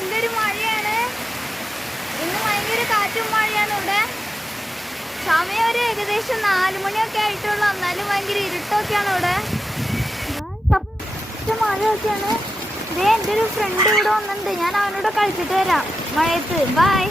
നല്ലൊരു മഴയാണ്. ഇന്ന് ഭയങ്കര കാറ്റും മഴയാണ് ഇവിടെ. സമയം ഒരു ഏകദേശം 4 മണിയൊക്കെ ആയിട്ടുള്ളൂ. എന്നാലും ഭയങ്കര ഇരുട്ടൊക്കെയാണ് ഇവിടെ. മഴയൊക്കെയാണ്. ഇതേ എൻ്റെ ഒരു ഫ്രണ്ട് ഇവിടെ വന്നിട്ടുണ്ട്. ഞാൻ അവനോട് കളിച്ചിട്ട് വരാം മഴയത്ത്. ബൈ.